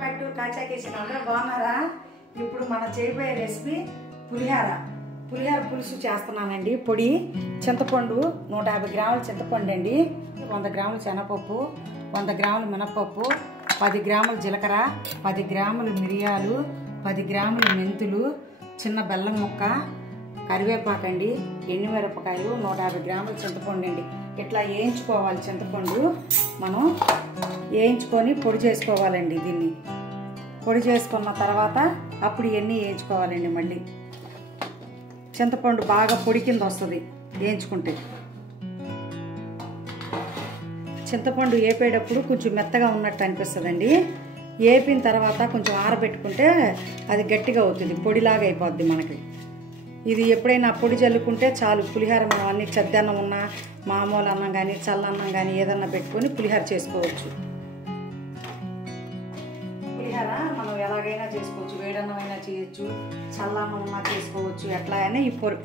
Back to కాచా kitchen. అందరూ బాగున్నారా? ఇప్పుడు మనం చేయబోయే రెసిపీ పులిహార పులుసు చేస్తున్నానండి. పొడి చింతపండు 150 గ్రాముల చింతపండు అండి, 100 గ్రాముల శనగపప్పు, 100 గ్రాముల మినపప్పు, 10 గ్రాముల జీలకర్ర, 10 గ్రాముల మిరియాలు, 10 గ్రాముల మెంతులు, చిన్న బెల్లం ముక్క, కరివేపాకండి, ఎండుమిరపకాయలు, 150 గ్రాముల చింతపండు అండి. ఇట్లా వేయించుకోవాలి. చింతపండు మనం వేయించుకొని పొడి చేసుకోవాలండి. దీన్ని పొడి చేసుకున్న తర్వాత అప్పుడు ఇవన్నీ వేయించుకోవాలండి. మళ్ళీ చింతపండు బాగా పొడి కింద వస్తుంది వేయించుకుంటే. చింతపండు వేపేటప్పుడు కొంచెం మెత్తగా ఉన్నట్టు అనిపిస్తుందండి. వేపిన తర్వాత కొంచెం ఆరబెట్టుకుంటే అది గట్టిగా అవుతుంది, పొడిలాగా అయిపోద్ది మనకి. ఇది ఎప్పుడైనా పొడి చల్లుకుంటే చాలు. పులిహార మనం అన్ని చద్దన్నం ఉన్నా, మామూలు అన్నం కానీ, చల్లన్నం కానీ ఏదన్నా పెట్టుకొని పులిహార చేసుకోవచ్చు. పులిహార మనం ఎలాగైనా చేసుకోవచ్చు. వేడన్నం అయినా చేయొచ్చు, చల్లన్నం ఉన్నా చేసుకోవచ్చు. ఎట్లా అయినా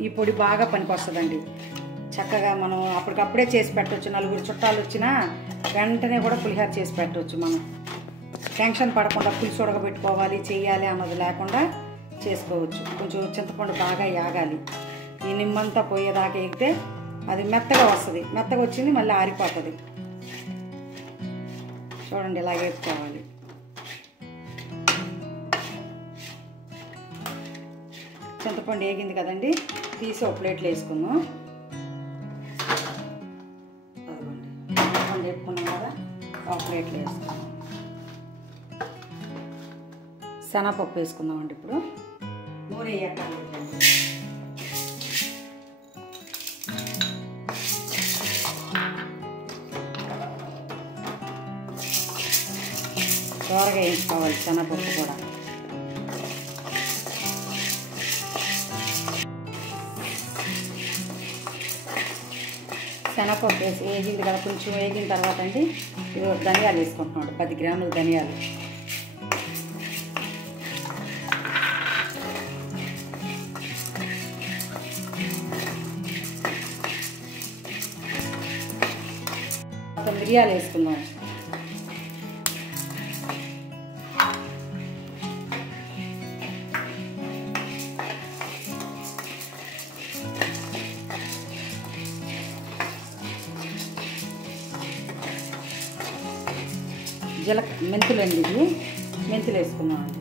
ఈ పొడి బాగా పనికొస్తుందండి. చక్కగా మనం అప్పటికప్పుడే చేసి పెట్టవచ్చు. నలుగురు చుట్టాలు వచ్చినా వెంటనే కూడా పులిహార చేసి పెట్టవచ్చు. మనం టెన్షన్ పడకుండా పులుసు ఉడకబెట్టుకోవాలి, చెయ్యాలి అన్నది లేకుండా చేసుకోవచ్చు. కొంచెం చింతపండు బాగా యాగాలి. ఈ నిమ్మంతా పోయేదాకా ఎగితే అది మెత్తగా వస్తుంది. మెత్తగా వచ్చింది మళ్ళీ ఆరిపోతుంది. చూడండి, ఇలా వేసుకోవాలి. చింతపండు వేగింది కదండి, తీసి ఒక ప్లేట్లో వేసుకుందాం. అదిగోండి, చింతపండు వేసుకున్నాం కదా, ఒక ప్లేట్లో వేసుకుందాం. శనగపప్పు వేసుకుందామండి. ఇప్పుడు నూనె వేయాలి. త్వరగా వేసుకోవాలి శనగపప్పు కూడా. శనగపప్పు వేసి వేగింది కదా, కొంచెం వేగిన తర్వాత అండి ఇది ధనియాలు వేసుకుంటున్నాడు. 10 గ్రాముల ధనియాలు, మిరియాలు వేసుకుందాం. మెంతులు అండి, ఇది మెంతులు వేసుకున్నాం అండి.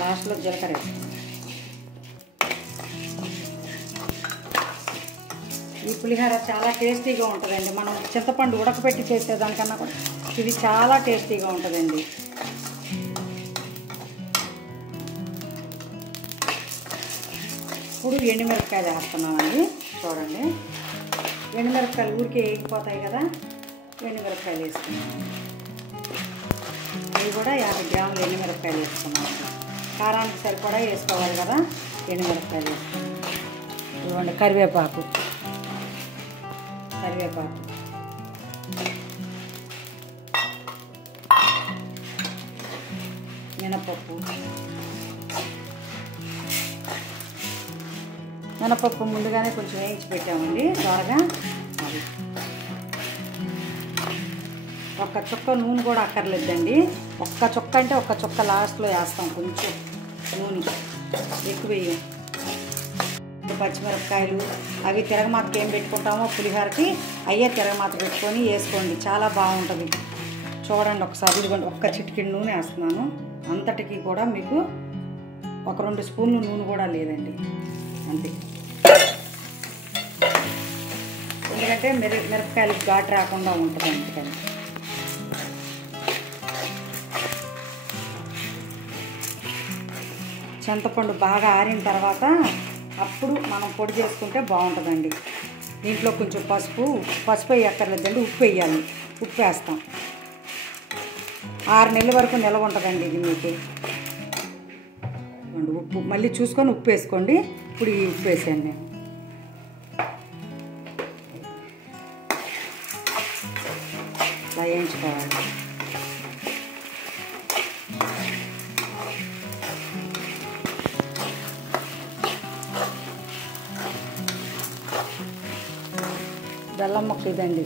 లాస్ట్లో జీలకర్ర వేసుకున్నాం. ఈ పులిహార చాలా టేస్టీగా ఉంటుందండి. మనం చింతపండు ఉడకపెట్టి చేసేదానికన్నా కూడా ఇది చాలా టేస్టీగా ఉంటుందండి. ఇప్పుడు ఎండుమిరపకాయలు వేస్తున్నామండి. చూడండి, ఎండుమిరపకాయలు ఊరికే వేగిపోతాయి కదా, ఎండుమిరపకాయలు వేసుకున్నాము. ఇవి కూడా 50 గ్రాములు ఎండుమిరపకాయలు వేసుకున్నాము. కారానికి సరిపడా వేసుకోవాలి కదా, ఎండుమిరపకాయలు వేసుకున్నాము. ఇవ్వండి, కరివేపాకు మినపప్పు ముందుగానే కొంచెం వేయించి పెట్టామండి త్వరగా. అది ఒక్క చుక్క నూనె కూడా అక్కర్లేదండి. ఒక్క చుక్క అంటే ఒక్క చుక్క లాస్ట్లో వేస్తాం. కొంచెం నూనె ఎక్కువ వేయం. పచ్చిమిరపకాయలు అవి తిరగమాతకి ఏం పెట్టుకుంటామో పులిహారకి అయ్యే తిరగమాత పెట్టుకొని వేసుకోండి, చాలా బాగుంటుంది. చూడండి ఒకసారి, ఇదిగోండి, ఒక్క చిటికెడు నూనె వేస్తున్నాను. అంతటికి కూడా మీకు ఒక 2 స్పూన్లు నూనె కూడా లేదండి, అంతే. ఎందుకంటే మిరపకాయలకు ఘాటు రాకుండా ఉంటుంది అందుకని. చింతపండు బాగా ఆరిన తర్వాత అప్పుడు మనం పొడి చేసుకుంటే బాగుంటుందండి. దీంట్లో కొంచెం పసుపు వేయక్కర్లేదండి, ఉప్పు వేయాలి. ఉప్పు వేస్తాం. 6 నెలల వరకు నిల్వ ఉంటుందండి ఇది మీకు. ఉప్పు మళ్ళీ చూసుకొని ఉప్పు వేసుకోండి. ఇప్పుడు ఈ ఉప్పు వేసాను నేను. ఇలా వేయించుకోవాలి. బెల్లం ముక్క ఇదండి,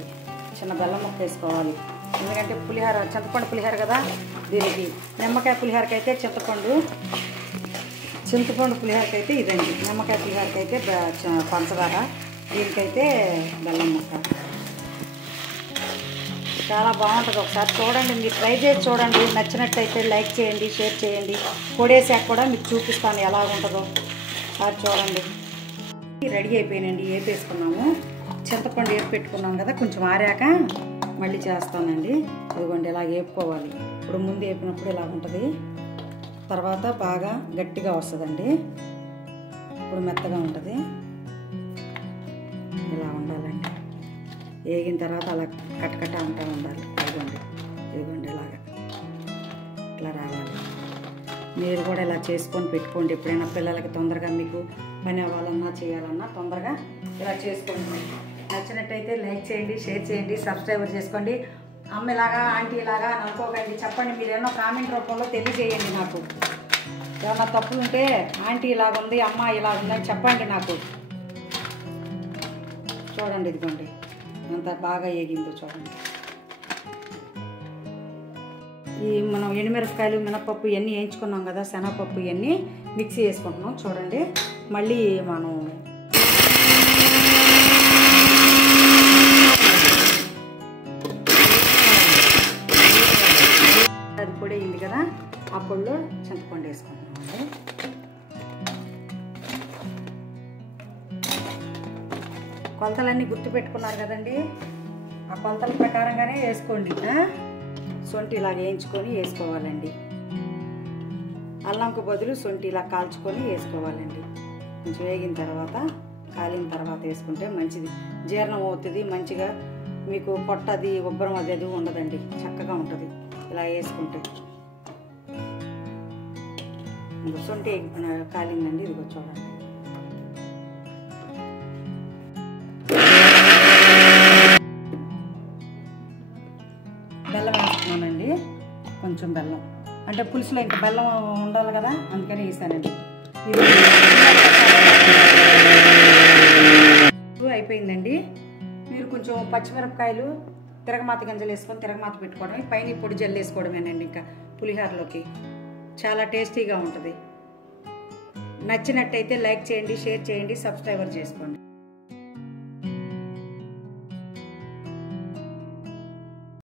చిన్న బెల్లం ముక్క వేసుకోవాలి. ఎందుకంటే పులిహోర చింతపండు పులిహోర కదా, దీనికి నిమ్మకాయ పులిహోరకి అయితే చింతపండు పులిహోరకి అయితే ఇదండి, నిమ్మకాయ పులిహోరకి అయితే పంచదార, దీనికైతే బెల్లం ముక్క. చాలా బాగుంటుంది. ఒకసారి చూడండి, మీరు ట్రై చేసి చూడండి. నచ్చినట్టయితే లైక్ చేయండి, షేర్ చేయండి. పొడేసాక కూడా మీకు చూపిస్తాను ఎలా ఉంటుందో, ఒకసారి చూడండి. రెడీ అయిపోయినండి, వేపేసుకున్నాము. చింతపండు వేపి పెట్టుకున్నాం కదా, కొంచెం ఆరాక మళ్ళీ చేస్తానండి. అదిగోండి ఇలా వేపుకోవాలి. ఇప్పుడు ముందు వేపినప్పుడు ఇలా ఉంటుంది, తర్వాత బాగా గట్టిగా వస్తుందండి, ఇప్పుడు మెత్తగా ఉంటుంది. ఇలా ఉండాలండి. వేగిన తర్వాత అలా కట్టకట్ట అంటూ ఉండాలి. ఇదిగోండి ఇలాగా ఇట్లా రావాలి. మీరు కూడా ఇలా చేసుకొని పెట్టుకోండి. ఎప్పుడైనా పిల్లలకి తొందరగా మీకు పని అవ్వాలన్నా చేయాలన్నా తొందరగా ఇలా చేసుకోండి. నచ్చినట్టయితే లైక్ చేయండి, షేర్ చేయండి, సబ్స్క్రైబర్ చేసుకోండి. అమ్మలాగా ఆంటీ ఇలాగా అని అనుకోకండి. చెప్పండి, మీరేమో కామెంట్ రూపంలో తెలియజేయండి. నాకు ఏమన్నా తప్పులుంటే ఆంటీ ఇలాగ ఉంది, అమ్మ ఇలా ఉందని చెప్పండి నాకు. చూడండి, ఇదిగోండి అంత బాగా ఏగిందో చూడండి. ఈ మనం ఎండుమిరపకాయలు, మినపప్పు ఇవన్నీ వేయించుకున్నాం కదా, శనగపప్పు ఇవన్నీ మిక్సీ వేసుకుంటున్నాం. చూడండి, మళ్ళీ మనం అది పొడి అయింది కదా, ఆ పొడిలో చింతపండు వేసుకుంటున్నాం అండి. కొలతలన్నీ గుర్తుపెట్టుకున్నారు కదండి, ఆ కొలతల ప్రకారంగానే వేసుకోండి. సొంటి ఇలా వేయించుకొని వేసుకోవాలండి. అల్లంకు బదులు సొంటి ఇలా కాల్చుకొని వేసుకోవాలండి. కొంచెం వేగిన తర్వాత కాలిన తర్వాత వేసుకుంటే మంచిది, జీర్ణం అవుతుంది మంచిగా. మీకు పొట్టది ఉబ్బరం అది ఉండదండి, చక్కగా ఉంటుంది ఇలా వేసుకుంటే. సొంటి కాలిందండి, ఇదిగో చూడండి. బెల్లం వేస్తున్నానండి, కొంచెం బెల్లం. అంటే పులుసులో ఇంకా బెల్లం ఉండాలి కదా, అందుకని వేసానండి. ఇది అయిపోయిందండి. మీరు కొంచెం పచ్చిమిరపకాయలు, తిరగమాత గింజలు వేసుకొని తిరగమాత పెట్టుకోవడమే, పైన పొడి జల్లు వేసుకోవడమేనండి. ఇంకా పులిహోరలోకి చాలా టేస్టీగా ఉంటుంది. నచ్చినట్టయితే లైక్ చేయండి, షేర్ చేయండి, సబ్స్క్రైబర్ చేసుకోండి.